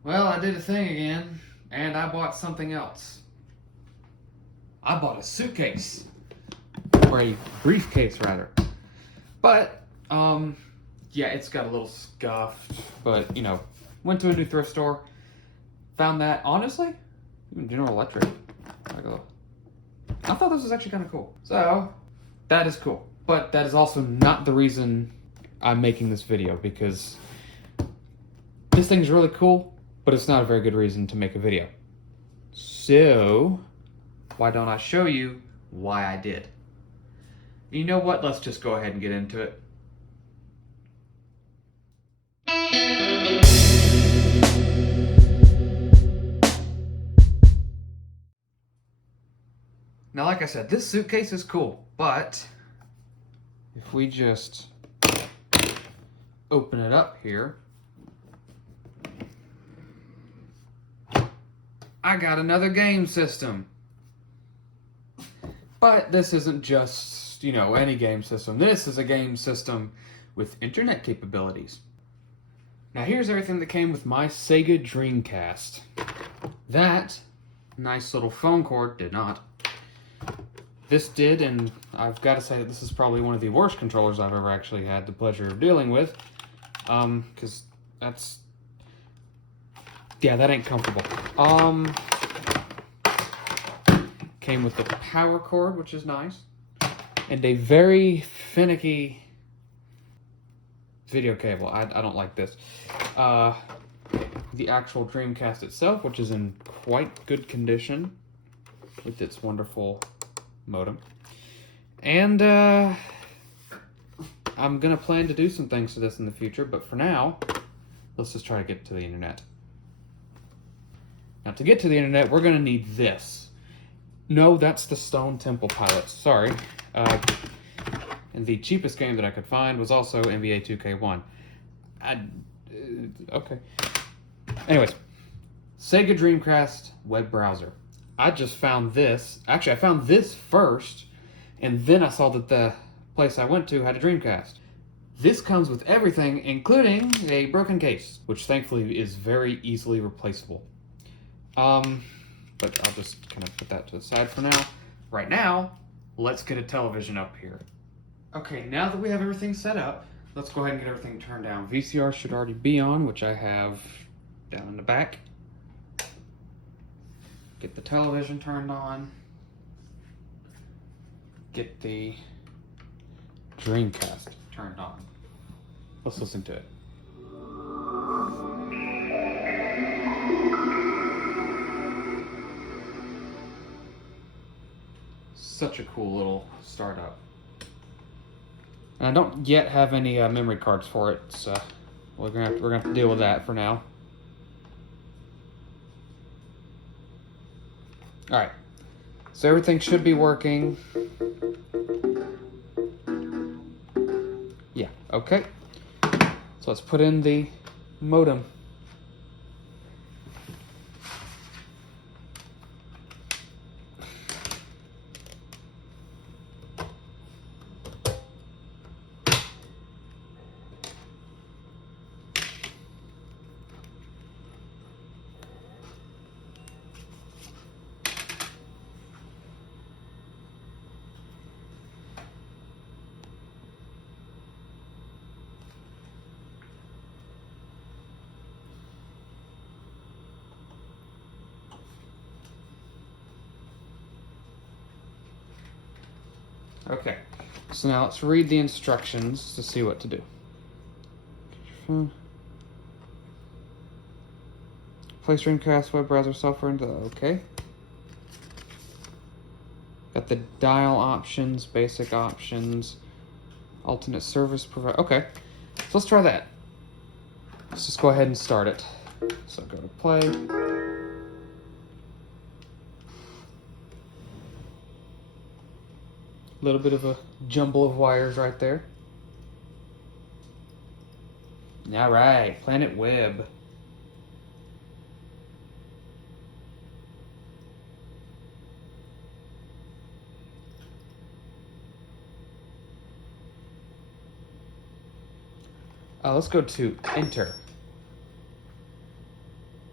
Well, I did a thing again, and I bought something else. I bought a suitcase. Or a briefcase, rather. But, yeah, it's got a little scuffed, but, you know, went to a new thrift store, found that, honestly, even General Electric. I thought this was actually kind of cool. So, that is cool. But that is also not the reason I'm making this video, because this thing's really cool, but it's not a very good reason to make a video. So, why don't I show you why I did? You know what? Let's just go ahead and get into it. Now, like I said, this suitcase is cool, but if we just open it up here, I got another game system. But this isn't just, you know, any game system. This is a game system with internet capabilities. Now here's everything that came with my Sega Dreamcast. That nice little phone cord did not. This did, and I've got to say that this is probably one of the worst controllers I've ever actually had the pleasure of dealing with. Because that's... yeah, that ain't comfortable. Came with the power cord, which is nice, and a very finicky video cable. I don't like this. The actual Dreamcast itself, which is in quite good condition with its wonderful modem. And I'm gonna plan to do some things to this in the future, but for now, let's just try to get to the internet. Now to get to the internet, we're gonna need this. No, that's the Stone Temple Pilots, sorry. And the cheapest game that I could find was also NBA 2K1. Okay. Anyways, Sega Dreamcast web browser. I just found this. Actually, I found this first, and then I saw that the place I went to had a Dreamcast. This comes with everything, including a broken case, which thankfully is very easily replaceable. But I'll just kind of put that to the side for now. Right now, let's get a television up here. Okay, now that we have everything set up, let's go ahead and get everything turned down. VCR should already be on, which I have down in the back. Get the television turned on. Get the Dreamcast turned on. Let's listen to it. Such a cool little startup. And I don't yet have any memory cards for it, so we're gonna have to deal with that for now. All right, so everything should be working. Yeah, okay. So let's put in the modem. Okay, so now let's read the instructions to see what to do. Place Dreamcast web browser software into okay. Got the dial options, basic options, alternate service provider. Okay, so let's try that. Let's just go ahead and start it. So go to play. A little bit of a jumble of wires right there. All right, Planet Web. Let's go to enter.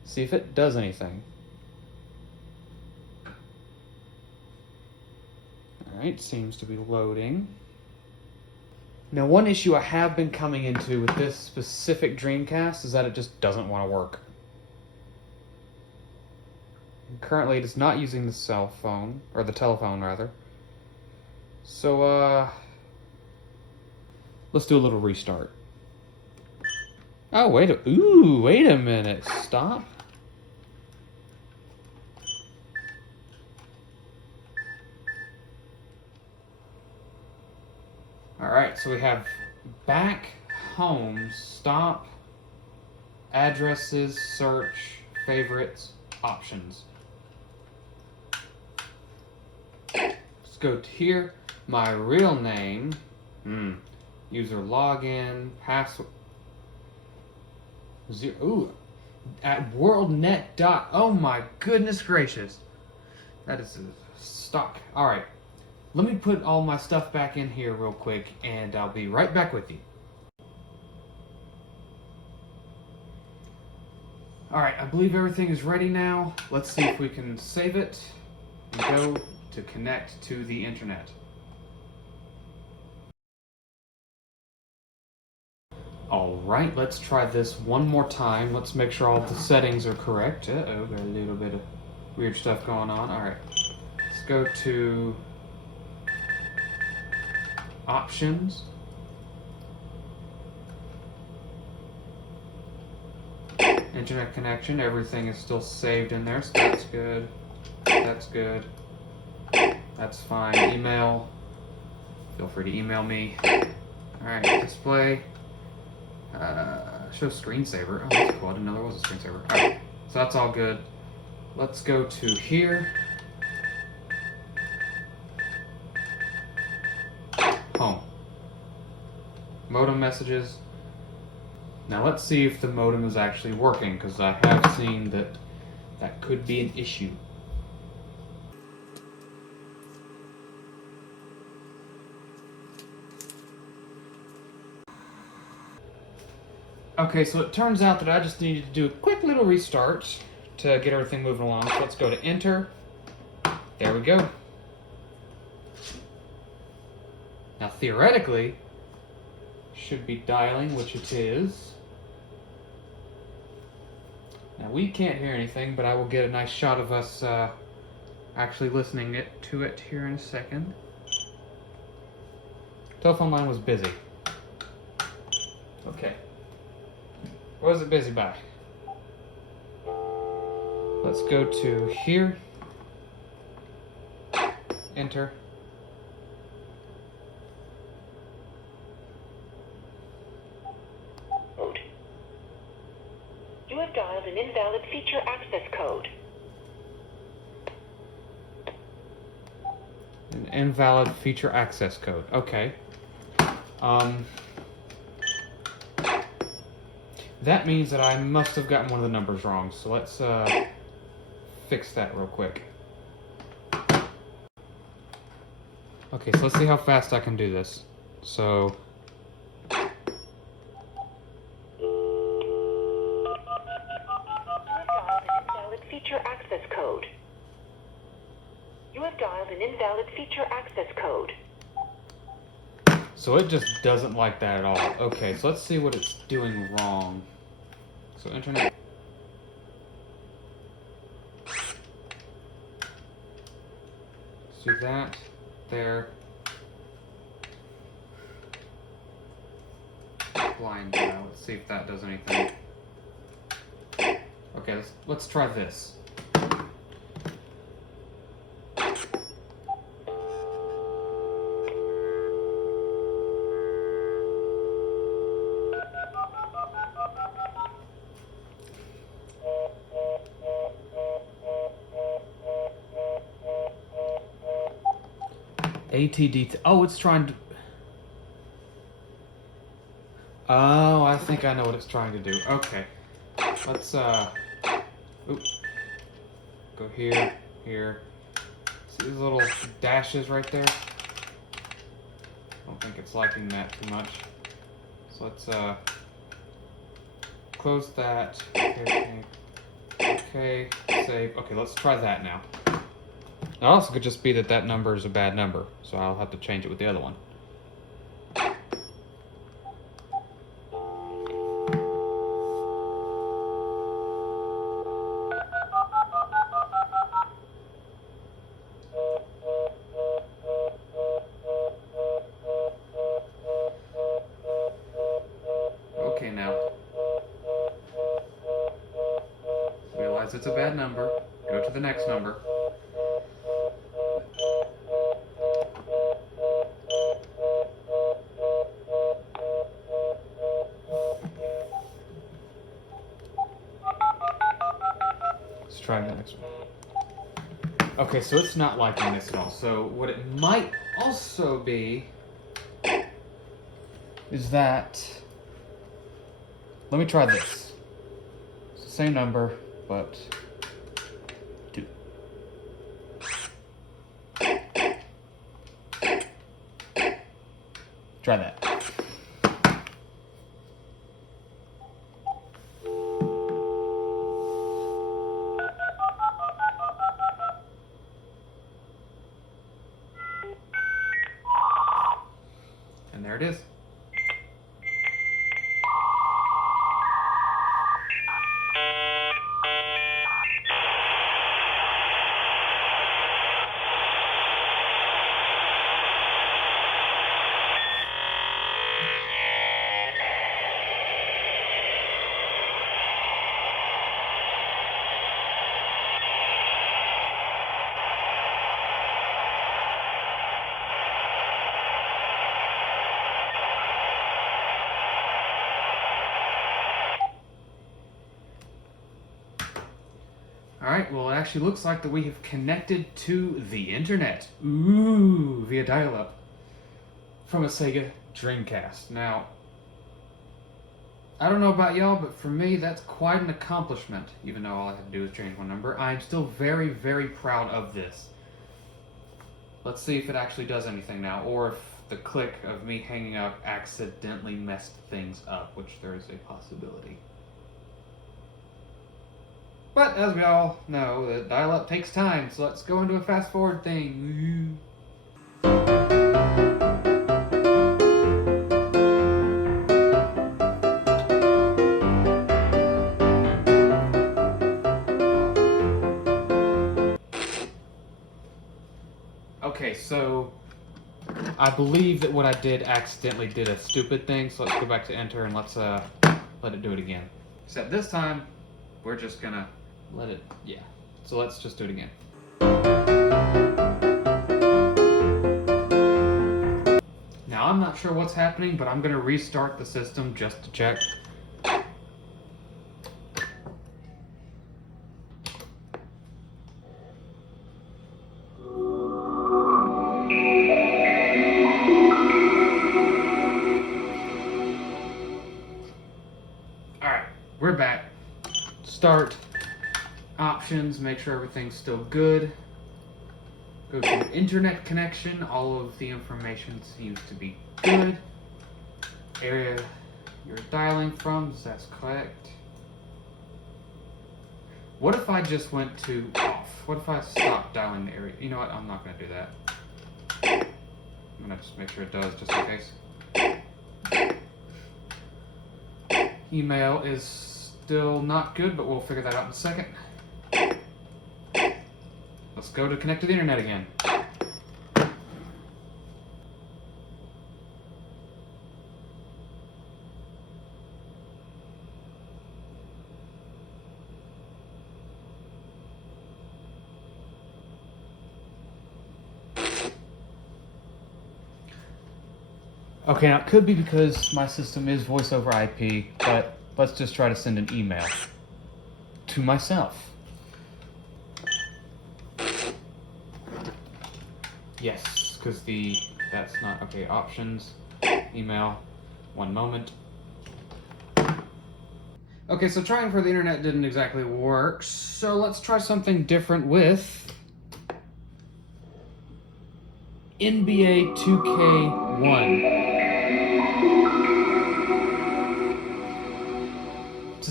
See if it does anything. Alright, seems to be loading. Now, one issue I have been coming into with this specific Dreamcast is that it just doesn't want to work. Currently, it is not using the cell phone, or the telephone rather. So, let's do a little restart. Oh, wait a minute. Stop. Alright, so we have back, home, stop, addresses, search, favorites, options. Let's go to here, my real name, user login, password, at worldnet. Oh my goodness gracious. That is stuck. Alright. Let me put all my stuff back in here real quick, and I'll be right back with you. Alright, I believe everything is ready now. Let's see if we can save it and go to connect to the internet. Alright, let's try this one more time. Let's make sure all the settings are correct. Uh-oh, got a little bit of weird stuff going on. Alright, let's go to options. Internet connection, everything is still saved in there, so that's good. That's good. That's fine. Email. Feel free to email me. Alright, display. Show screensaver. Oh, that's cool. I didn't know there was a screensaver. Alright, so that's all good. Let's go to here. Home. Modem messages. Now let's see if the modem is actually working, because I have seen that that could be an issue. Okay, so it turns out that I just needed to do a quick little restart to get everything moving along. So let's go to enter. There we go. Now theoretically, should be dialing, which it is. Now we can't hear anything, but I will get a nice shot of us actually listening to it here in a second. Telephone line was busy. Okay. What was it busy by? Let's go to here. Enter. You have dialed an invalid feature access code. An invalid feature access code. Okay. That means that I must have gotten one of the numbers wrong. So let's fix that real quick. Okay, so let's see how fast I can do this. So Feature access code. You have dialed an invalid feature access code. So it just doesn't like that at all. Okay, so let's see what it's doing wrong. So internet. Let's do that. There. Blind dial. Let's see if that does anything. Okay, let's try this. ATD. Oh, it's trying to. Oh, I think I know what it's trying to do. Okay. Let's, oop. Go here, here. See these little dashes right there? I don't think it's liking that too much. So let's, close that. Okay. Okay, save. Okay, let's try that now. It also could just be that that number is a bad number, so I'll have to change it with the other one. Okay, now. Realize it's a bad number. Go to the next number. Let's try the next one. Okay, so it's not liking this at all. So what it might also be is that... Let me try this. It's the same number, but 2. Try that. And there it is. Alright, well it actually looks like that we have connected to the internet. Ooh, via dial-up. From a Sega Dreamcast. Now, I don't know about y'all, but for me that's quite an accomplishment. Even though all I had to do was change one number. I'm still very, very proud of this. Let's see if it actually does anything now, or if the click of me hanging up accidentally messed things up, which there is a possibility. But as we all know, the dial-up takes time, so let's go into a fast-forward thing. Okay, so I believe that what I did accidentally did a stupid thing, so let's go back to enter and let's let it do it again. Except this time, we're just gonna let it, yeah. So let's just do it again. Now I'm not sure what's happening, but I'm gonna restart the system just to check. Alright, we're back. Start. Options, make sure everything's still good. Go to internet connection, all of the information seems to be good. Area you're dialing from, that's correct. What if I just went to off? What if I stopped dialing the area? You know what, I'm not going to do that. I'm going to just make sure it does, just in case. Email is still not good, but we'll figure that out in a second. Let's go to connect to the internet again. Okay, now it could be because my system is voice over IP, but let's just try to send an email to myself. Yes, because that's not, okay, options, email, one moment. Okay, so trying for the internet didn't exactly work, so let's try something different with NBA 2K1. To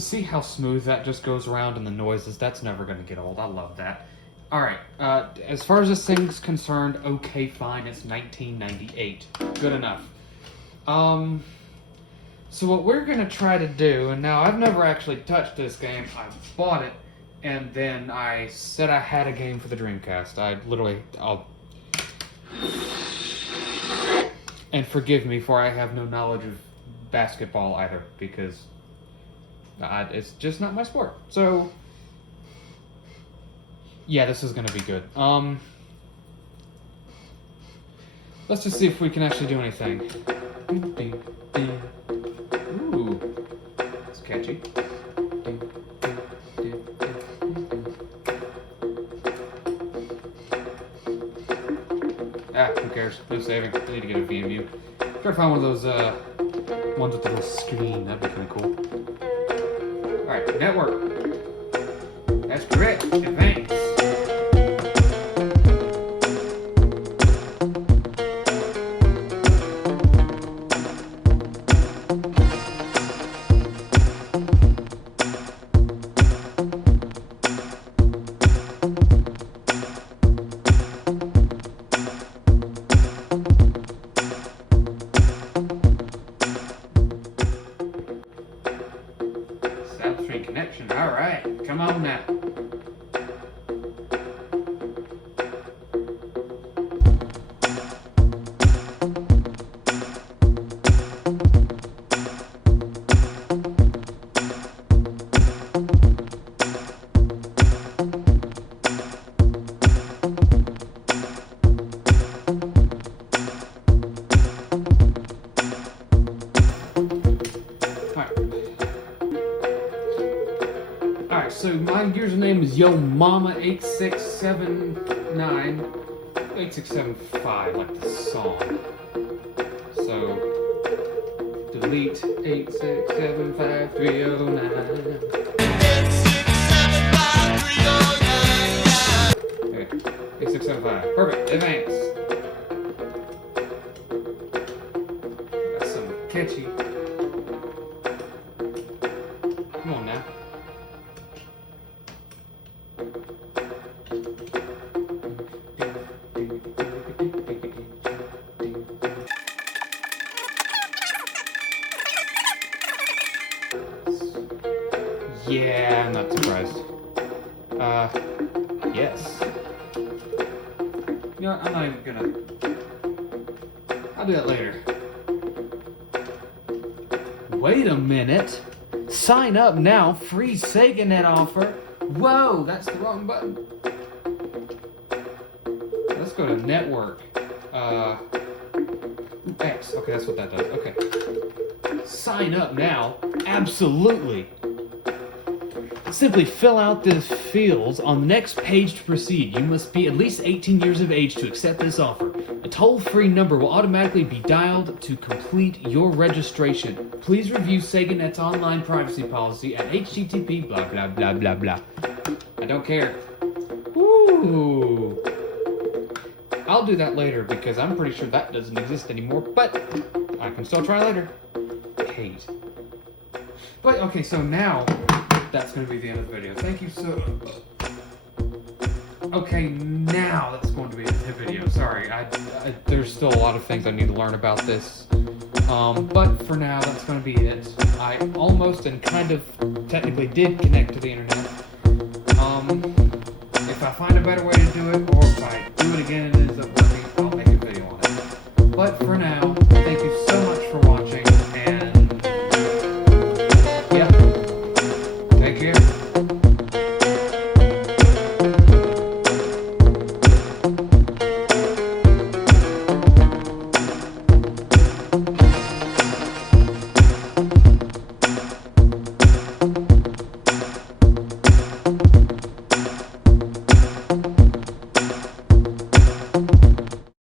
see how smooth that just goes around and the noises? That's never going to get old. I love that. Alright, as far as this thing's concerned, okay, fine, it's 1998. Good enough. So what we're going to try to do, and now I've never actually touched this game, I bought it, and then I said I had a game for the Dreamcast. And forgive me, for I have no knowledge of basketball either, because it's just not my sport. So, yeah, this is going to be good. Let's just see if we can actually do anything. Ooh, that's catchy. Who cares? No saving. I need to get a VMU. Try to find one of those ones with the little screen. That'd be kind of cool. Alright, network. That's correct. Advance. Connection. All right, come on now. Alright, so my username is YoMama8679, 8675, like the song. So, delete 8675309. 8675309. Okay, 8675. Perfect, advance. That's some catchy. Come on now. Yeah, I'm not surprised. Yes. You know what, I'm not even gonna... I'll do that later. Wait a minute! Sign up now, free SegaNet offer! Whoa, that's the wrong button. Let's go to network. X, okay, that's what that does, okay. Sign up now? Absolutely! Simply fill out the fields on the next page to proceed. You must be at least 18 years of age to accept this offer. A toll-free number will automatically be dialed to complete your registration. Please review SegaNet's online privacy policy at http blah blah blah blah blah. I don't care. Ooh. I'll do that later because I'm pretty sure that doesn't exist anymore, but I can still try later. Kate. But okay, so now that's going to be the end of the video. Thank you so... Okay, now that's going to be the video. Sorry, there's still a lot of things I need to learn about this. But for now, that's going to be it. I almost and kind of technically did connect to the internet. If I find a better way to do it, or if I do it again and it ends up